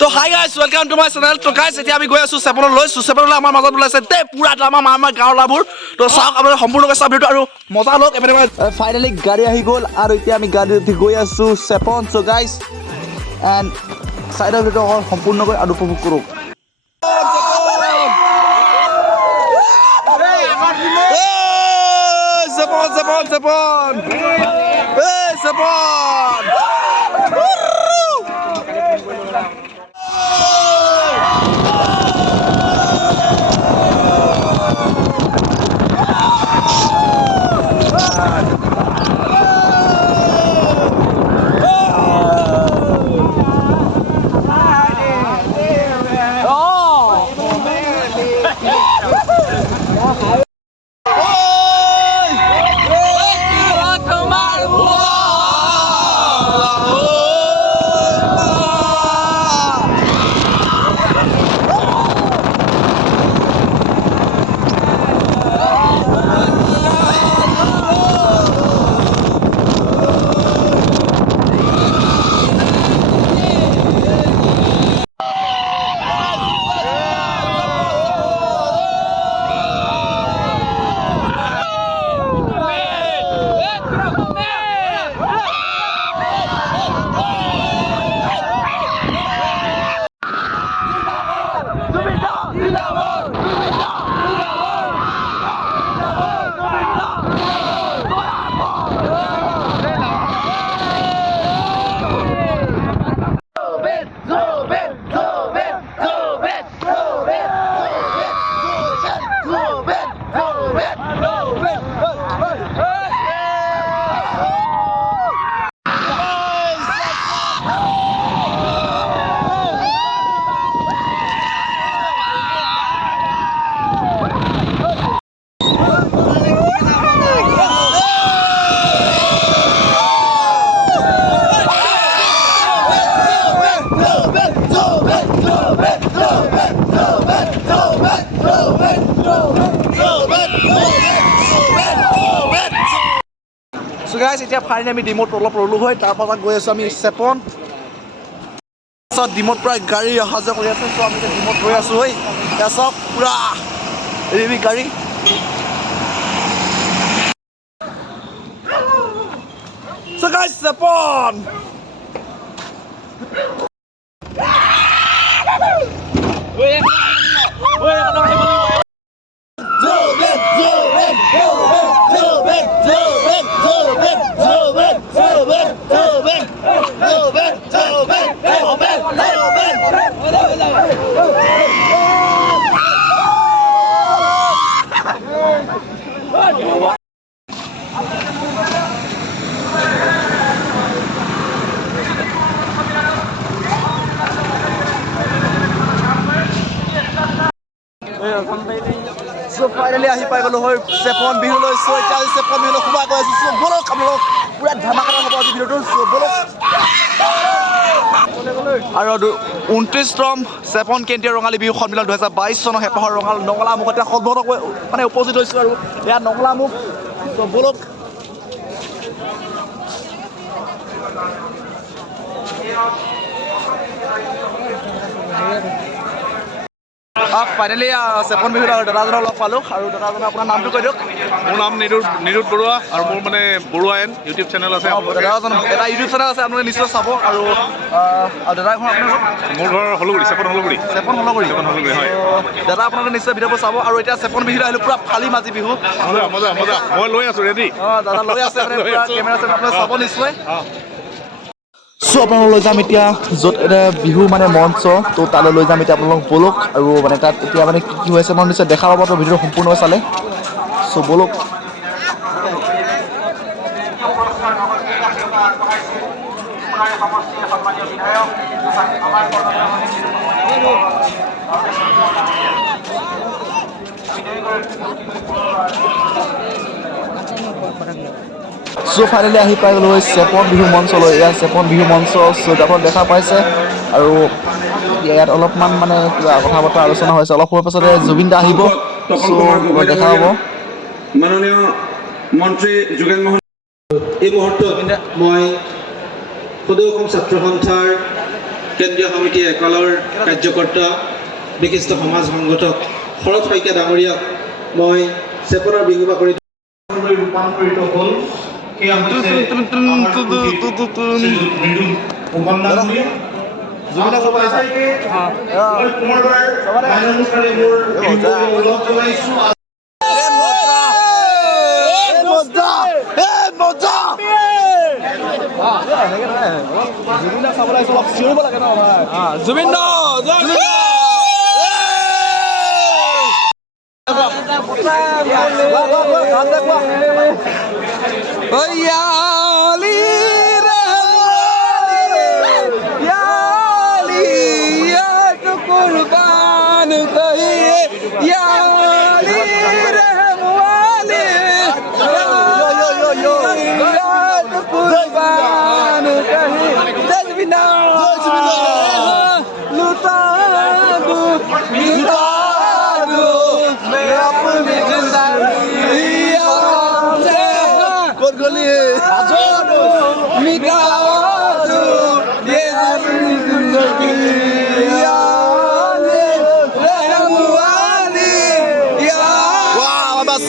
তো hi guys welcome to my channel. তো guys এতিয়া আমি গৈ আছো চেপনলৈ লৈছো চেপনলৈ আমাৰ মাজত ওলাইছে দে পুৰা ড্ৰামা আমাৰ গাঁৱৰ লাভৰ। তো চাওক আপোনালোকে সম্পূৰ্ণকৈ চাওক ভিডিঅ'টো আৰু মজা লওক। ফাইনেলি গাড়ী আহি গ'ল আৰু এতিয়া আমি গাড়ী উঠি গৈ আছো চেপন। চ' গাইজ এণ্ড চাইডৰ ভিডিঅ'টো অকল সম্পূৰ্ণকৈ আৰু উপভোগ কৰোঁ। চেপন চেপন চেপন চেপন চ' গাইজ এতিয়া ফাইনেলি আমি ডিমৌত অলপ ৰ'লো হয়, তাৰ পৰা গৈ আছোঁ আমি চেপন। ডিমৌত প্ৰায় গাড়ী অহা যোৱা কৰি আছে। চ' আমি এতিয়া ডিমৌত গৈ আছোঁ হয়, এতিয়া চাওক পূৰা ৰেডি গাড়ী। চ' গাইজ চেপন ফাইনেলি আহি পাই গ'লো হয় চেপন বিহুলৈ। চ' এতিয়া চেপন বিহুলৈ সোমাই গৈ আছোঁ। চ' ব'লক আপোনালোক পূৰা ধামাকা হ'ব আজি ভিডিঅ'টো। চ' ব'লক। আৰু 29তম চেপন কেন্দ্ৰীয় ৰঙালী বিহু সন্মিলন 2022 চনৰ হেঁপাহৰ নঙলামুখত এতিয়া সৰ্বতকৈ মানে উপস্থিত হৈছোঁ আৰু এয়া নঙলামুখ। চ' ব'লক। ফাইনেলি চেপন বিহুত আৰু দাদাজনক লগ পালোঁ। আৰু দাদাজনে আপোনাৰ নামটো কৈ দিয়ক। মোৰ নাম নিৰুদ বৰুৱা আৰু মোৰ মানে বৰুৱা এন ইউটিউব চেনেল আছে। দাদাজন এটা ইউটিউব চেনেল আছে, আপোনালোকে নিশ্চয় চাব। আৰু দাদা ঘৰ আপোনাৰ মোৰ ঘৰ হলগুৰি, চেপন হলগুৰি। চেপন হলগুৰি হয়। দাদা আপোনালোকে নিশ্চয় ভিডিঅ'বোৰ চাব। আৰু এতিয়া চেপন বিহুলৈ আহিলোঁ পূৰা ফালি মাজি বিহু। মজা মজা মই লৈ আছোঁ ৰেডি। দাদা লৈ আছে মানে পূৰা কেমেৰা চেমেৰা আপোনালোকে চাব নিশ্চয়। চ' আপোনালোক লৈ যাম এতিয়া য'ত এটা বিহু মানে মঞ্চ, ত' তালৈ লৈ যাম এতিয়া আপোনালোক ব'লক। আৰু মানে তাত এতিয়া মানে কি হৈ আছে মই নিশ্চয় দেখা পাব তো ভিডিঅ'টো সম্পূৰ্ণকৈ চালে। চ' ব'লক। চ' ফাইনেলি আহি পাই গ'লো চেপন বিহু মঞ্চলৈ। এয়া চেপন বিহু মঞ্চ। চ' আপোনালোকে দেখা পাইছে। আৰু ইয়াত অলপমান মানে কিবা কথা বতৰা আলোচনা হৈছে। অলপ সময় পাছতে জুবিন দা আহিব। চ' দেখা পাব। মাননীয় মন্ত্ৰী যোগেন মোহন। এই মুহূৰ্তত মই সদৌ অসম ছাত্ৰ সন্থাৰ কেন্দ্ৰীয় সমিতি একালৰ কাৰ্যকৰ্তা বিশিষ্ট সমাজ সংগঠক শৰৎ শইকীয়া ডাঙৰীয়াক মই চেপনৰ বিহু বাকৰিত ৰূপান্তৰিত হ'ল সেয়া হৈছে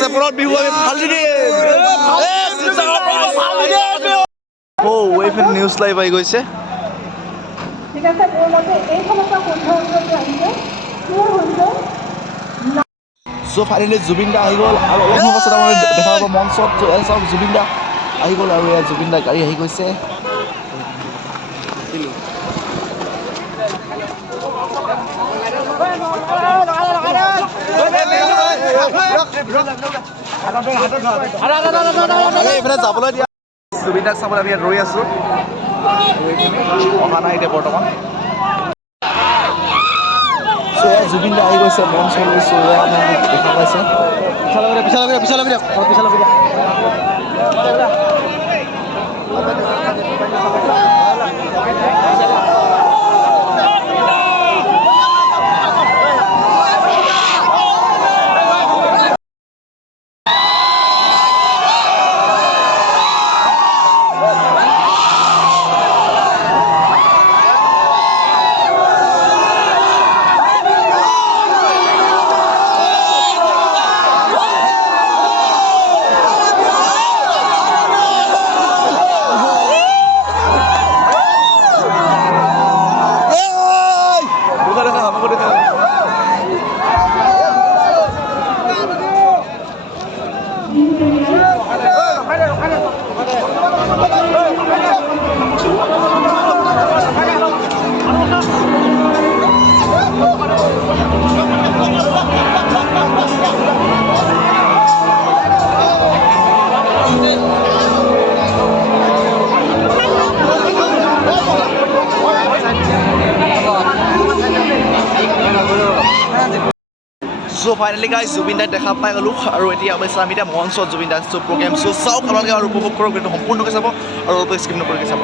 চেপনত বিহু আমি ভাল ৱেফ নিউজ লাইভ আহি গৈছে ঠিক আছে মোৰ মতে এই সমস্যা শুদ্ধ উত্তৰটো আহিছে কিয় হৈছে চ' ফাইনেলি জুবিন দা আহি গ'ল আৰু অলপ সময় পাছত আমাৰ দেখা পাব মঞ্চত চাওক জুবিন দা আহি গ'ল আৰু এয়া জুবিন দা গাড়ী আহি গৈছে এইফালে যাবলৈ দিয়া জুবিন দাক চাবলৈ আমি ইয়াত ৰৈ আছোঁ অহা নাই এতিয়া বৰ্তমান জুবিন দা আহি গৈছে মঞ্চ লৈছোঁ দেখা পাইছে চ' ফাইনেলি গাইজ জুবিন দাক দেখা পাই গ'লোঁ আৰু এতিয়া আমি এতিয়া মঞ্চত জুবিন দাক চ' প্ৰগ্ৰেম চ' চাওক আপোনালোকে আৰু উপভোগ কৰক কিন্তু সম্পূৰ্ণকৈ চাব আৰু অলপ স্কিপ নকৰাকৈ চাব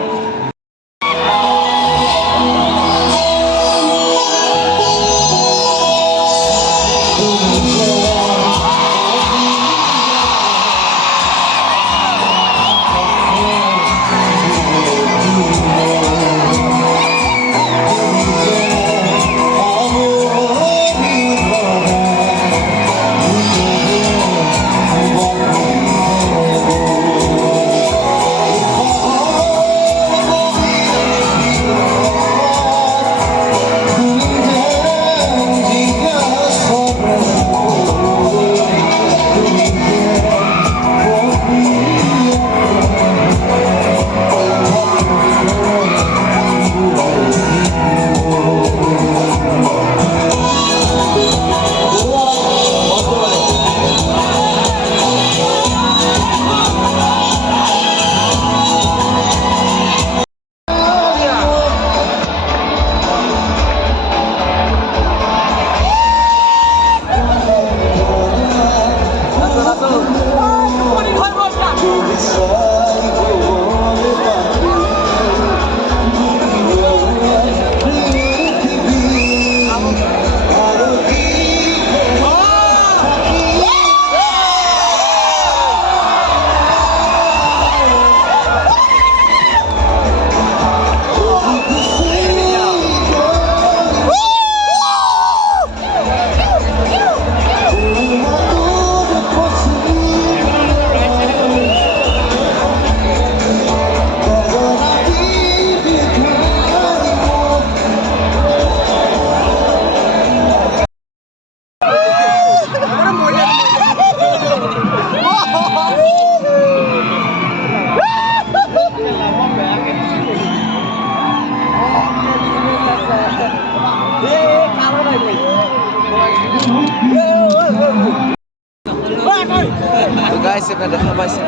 গাইছ এইপিনে দেখা পাইছে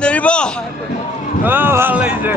নেৰিব ভাল লাগিছে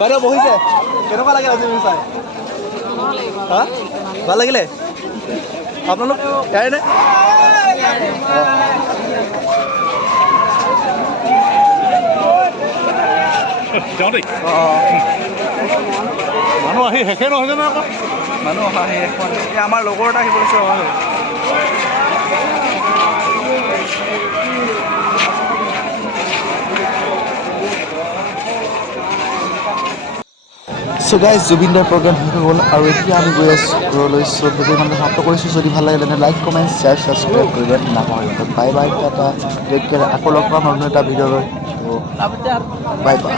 বাইদেউ বহিছে কেনেকুৱা লাগিল আজি বিহু চাই হা ভাল লাগিলে আপোনালোক ইয়াৰে নে মানুহ আহি শেষে নহয় জানো আকৌ মানুহ অহা শেষ আমাৰ লগৰ এটা আহি পৰিছে So guys, Zubindar program শেষ হ'ল আৰু এতিয়া আমি গৈ আছোঁ ঘৰলৈ চ' ভিডিঅ' মানে সমাপ্ত কৰিছোঁ যদি ভাল লাগে তেনে লাইক কমেণ্ট শ্বেয়াৰ ছাবস্ক্ৰাইব কৰিলে নাপাহৰিব bye bye tata take care আকৌ লগ পাম অন্য এটা ভিডিঅ'লৈ ত' বাই বাই